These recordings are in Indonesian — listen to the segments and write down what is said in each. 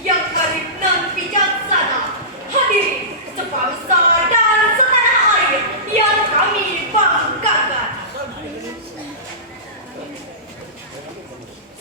yang karib dan bijaksana, hadirin sebangsa dan setanah air yang kami banggakan.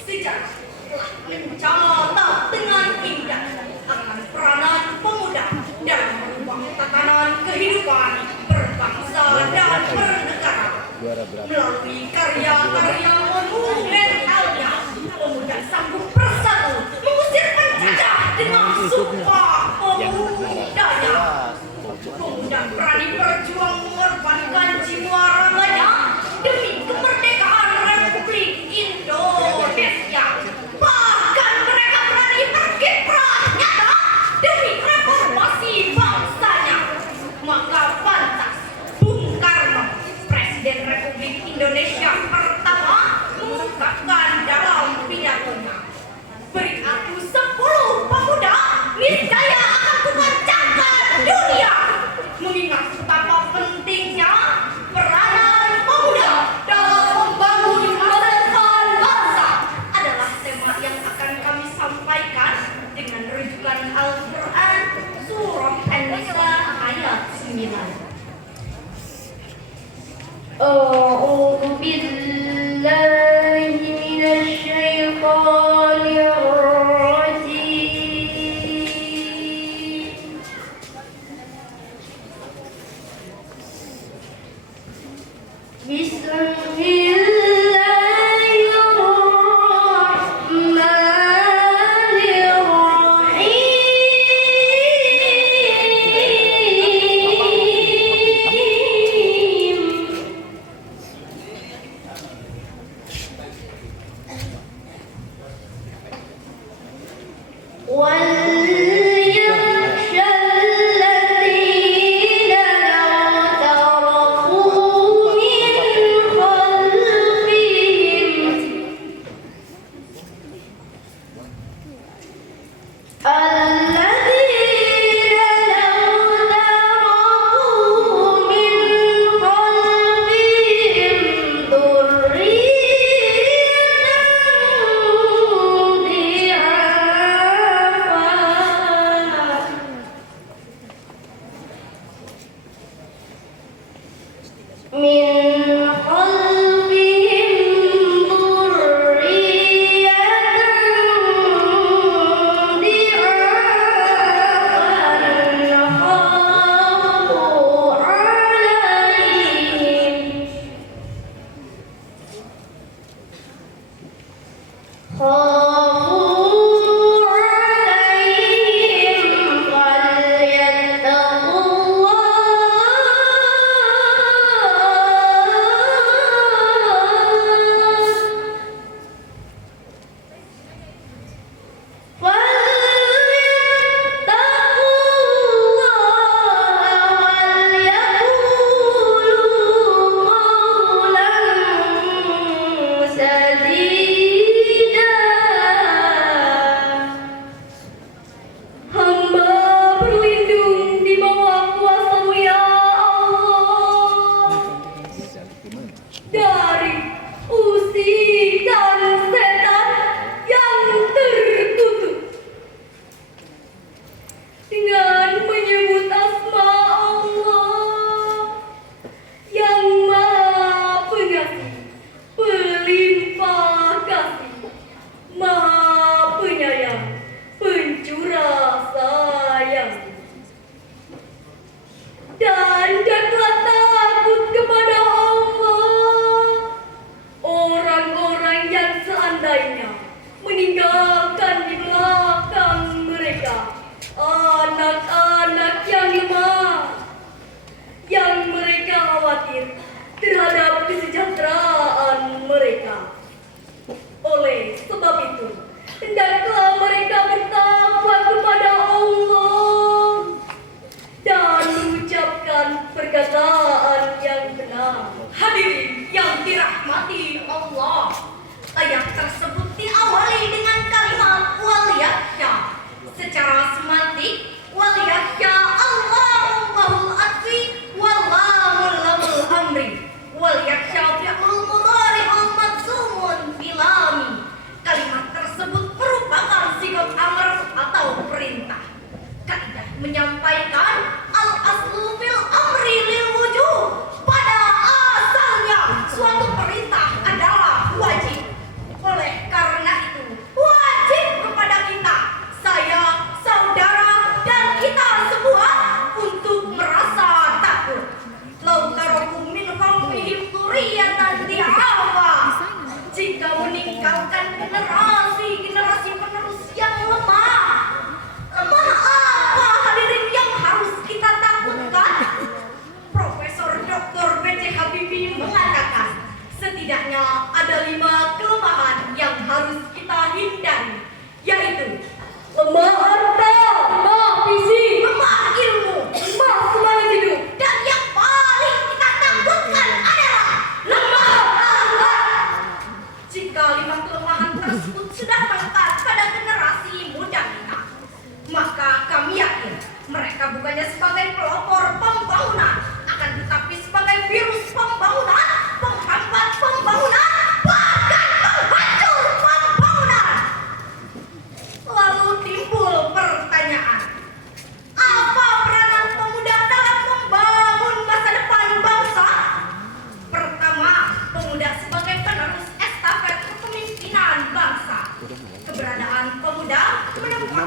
Sejarah telah mencatat dengan indah akan peranan pemuda dalam merubah tatanan kehidupan berbangsa dan bernegara. Melalui karya-karya monumentalnya, pemuda sanggup bersatu mengusir penjajah dengan sumpah pemudanya. Pemuda berani berjuang mengorbankan jiwa raganya demi kemerdekaan Republik Indonesia. Bahkan mereka berani berkiprah nyata demi reformasi bangsanya. Maka pantas Bung Karno, Presiden Republik Indonesia pertama, mengungkapkan dalam pidatonya, "Beri aku 10 pemuda, niscaya akan kugoncangkan dunia." Mengingat betapa pentingnya peranan pemuda dalam membangun masa depan bangsa adalah tema yang akan kami sampaikan dengan rujukan Al-Quran Surah An-Nisa ayat 9. أعوذ بالله من الشيطان الرجيم بسم الله الرحمن الرحيم وليخشى الذين لو تركوا من خلفهم الذين لو تركوا من خلفهم ذرية ضعافا من خلفهم ذرية ضعافا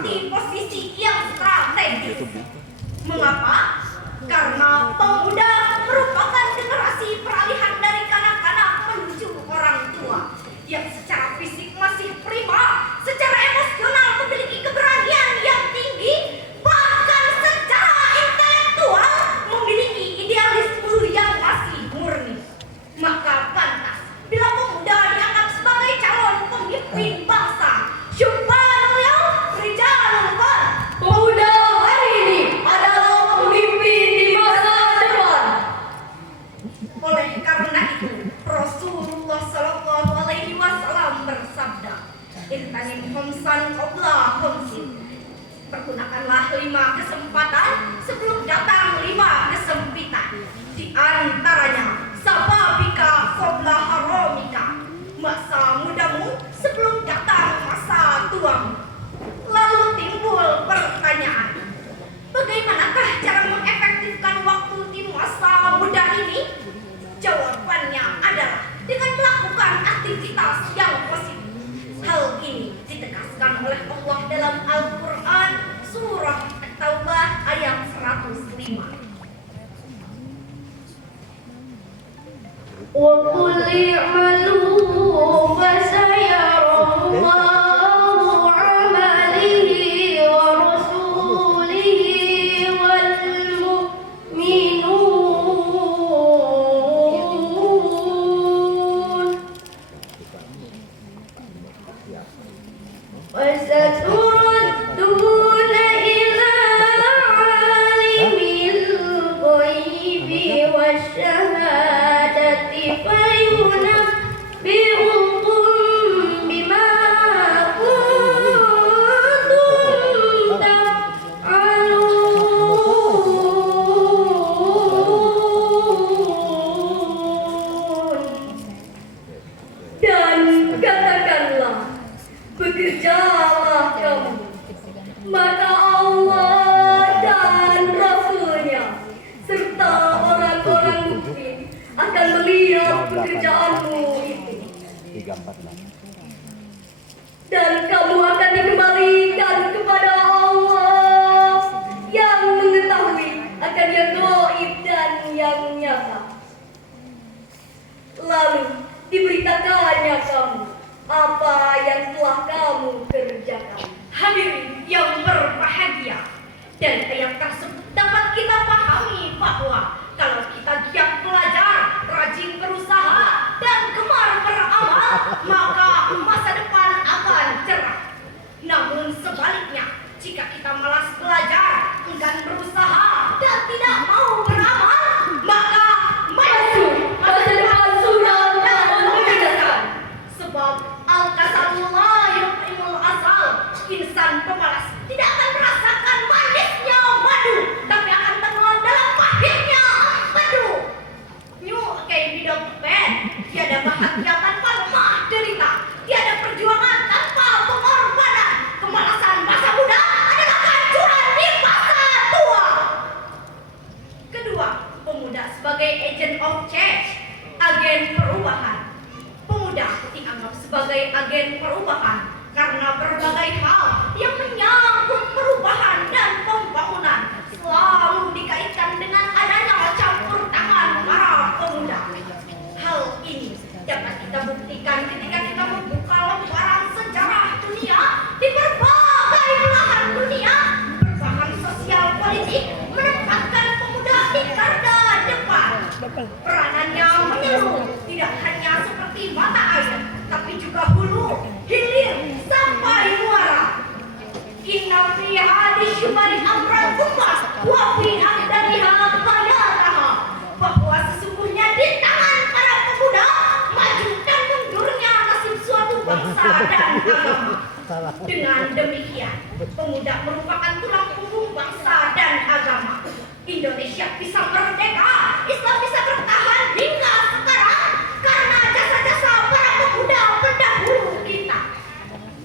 menempati posisi yang strategis. Mengapa? Karena pemuda merupakan generasi peralihan dari kanak-kanak menuju orang tua yang secara fisik masih prima, secara emosional memiliki keberanian yang tinggi, bahkan secara intelektual memiliki idealisme yang masih murni. Maka pantas bila pemuda dianggap sebagai calon pemimpin bangsa. Syubhanul yaum rijalul qad. Pemuda hari ini adalah pemimpin di masa depan. Oleh karena itu, Rasulullah Shallallahu Alaihi Wasallam bersabda, "Irtanim khamsan qabla khamsin." Pergunakanlah 5 kesempatan sebelum datang 5 kesempitan. Di antaranya, sababika qabla haramika, masa mudamu sebelum datang masa tuamu. Lalu timbul pertanyaan, bagaimanakah cara mengefektifkan waktu di masa muda ini? Jawabannya adalah dengan melakukan aktivitas yang positif. Hal ini ditegaskan oleh Allah dalam Al-Quran surah At-Taubah ayat 105. Wa qul i'malu fasayarallahu amalihi wa rasulihi wal mu'minun wa saturadduna ila alimil ghaibi wasyahadati fayunabbi'ukum bima kuntum taf'alun. Dan katakanlah, bekerjalah kamu, maka Allah dan Rasul-Nya serta orang-orang mukmin akan melihat pekerjaanmu itu. Dan kamu akan dikembalikan kepada Allah yang mengetahui akan yang gaib dan yang nyata. Lalu diberitakannya kamu apa yang telah kamu kerjakan. Hadirin yang berbahagia, dan ayat tersebut dapat kita pahami bahwa kalau kita giat belajar, rajin berusaha, dan gemar beramal, maka masa depan akan cerah. Namun sebaliknya, jika kita malas belajar, enggan berusaha, dan tidak mau beramal, maka masa depan sudah mengenaskan. Sebab al-kasalullah yuqimul asal, insan pemalas tidak akan merasakan manisnya madu, tapi akan tenggelam dalam pahitnya madu. New again di dompet, tiada bahagia tanpa lemah derita, tiada perjuangan tanpa pengorbanan. Kemalasan masa muda adalah kehancuran di masa tua. Kedua, pemuda sebagai agent of change, agen perubahan. Pemuda dianggap sebagai agen perubahan karena berbagai hal yang menyangkut perubahan dan pembangunan selalu dikaitkan dengan adanya campur tangan para pemuda. Hal ini dapat kita buktikan ketika kita membuka lembaran sejarah dunia di berbagai belahan dunia. Berbahan sosial politik menempatkan pemuda di garda depan. Peranannya menyeluruh, tidak hanya seperti mata air, tapi juga hulu, hilir, sampai muara. Inna fi hadis syumali amran ummah wa fi amdaniha qayataha. Bahwa sesungguhnya di tangan para pemuda maju dan mundurnya nasib suatu bangsa dan agama. Dengan demikian, pemuda merupakan tulang punggung bangsa dan agama. Indonesia bisa merdeka, Islam bisa bertahan hingga sekarang karena jasa-jasa para pemuda pendahulu kita.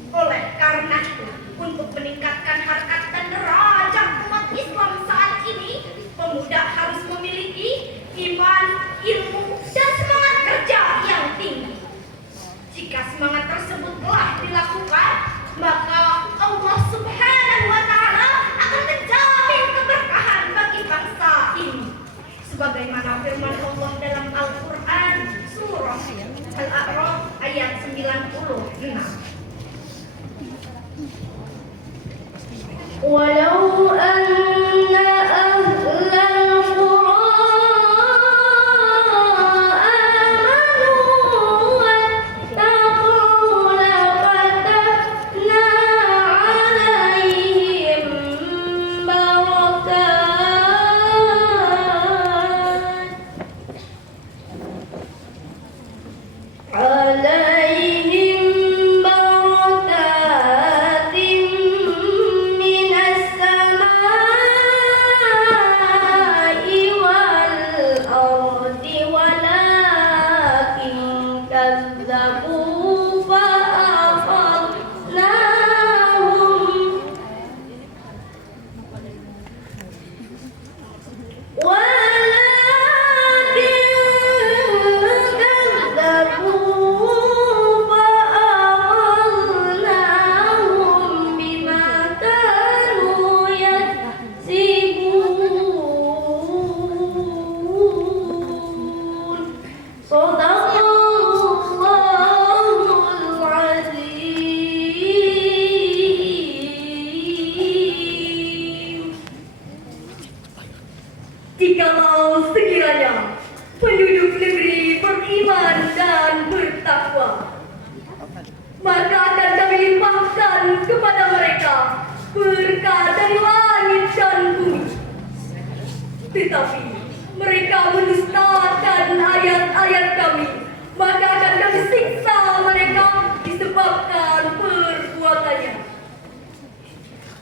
Oleh karena itu, untuk meningkatkan harkat dan derajat umat Islam saat ini, pemuda harus memiliki iman, ilmu, dan semangat kerja yang tinggi. Jika semangat tersebut telah dilakukan, maka Allah Subhanahu ولو أن أهل القرى آمنوا واتقوا لفتحنا عليهم بركات من السماء والأرض ولكن كذبوا فأخذناهم بما كانوا يكسبون صدق الله العظيم. Jikalau sekiranya penduduk negeri beriman dan bertakwa, maka akan kami limpahkan kepada mereka berkah dari langit dan bumi. Tetapi mereka mendustakan ayat-ayat kami, maka akan kami siksa mereka disebabkan perbuatannya.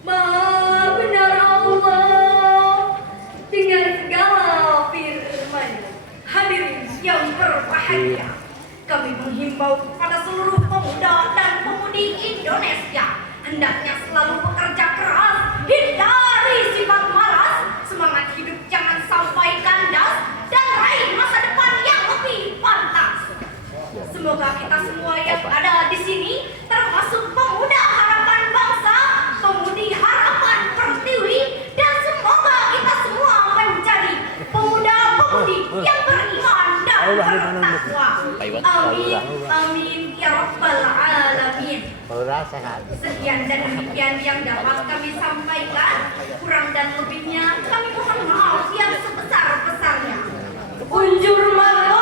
Maha benar Allah dengan segala firman-Nya. Hadirin yang berbahagia, kami menghimbau kepada seluruh pemuda dan pemudi Indonesia hendaknya selalu bekerja keras, hindari sifat malas, semangat hidup jangan sampai kandas, dan raih masa depan yang lebih pantas. Semoga kita semua yang ada di sini, termasuk pemuda harapan bangsa, pemudi harapan pertiwi, dan semoga kita semua menjadi pemuda-pemudi yang beriman dan bertakwa. Amin, amin, ya rabbal alamin. Sekian dan demikian yang dapat kami sampaikan. Kurang dan lebihnya kami mohon maaf yang sebesar-besarnya. Unjur mata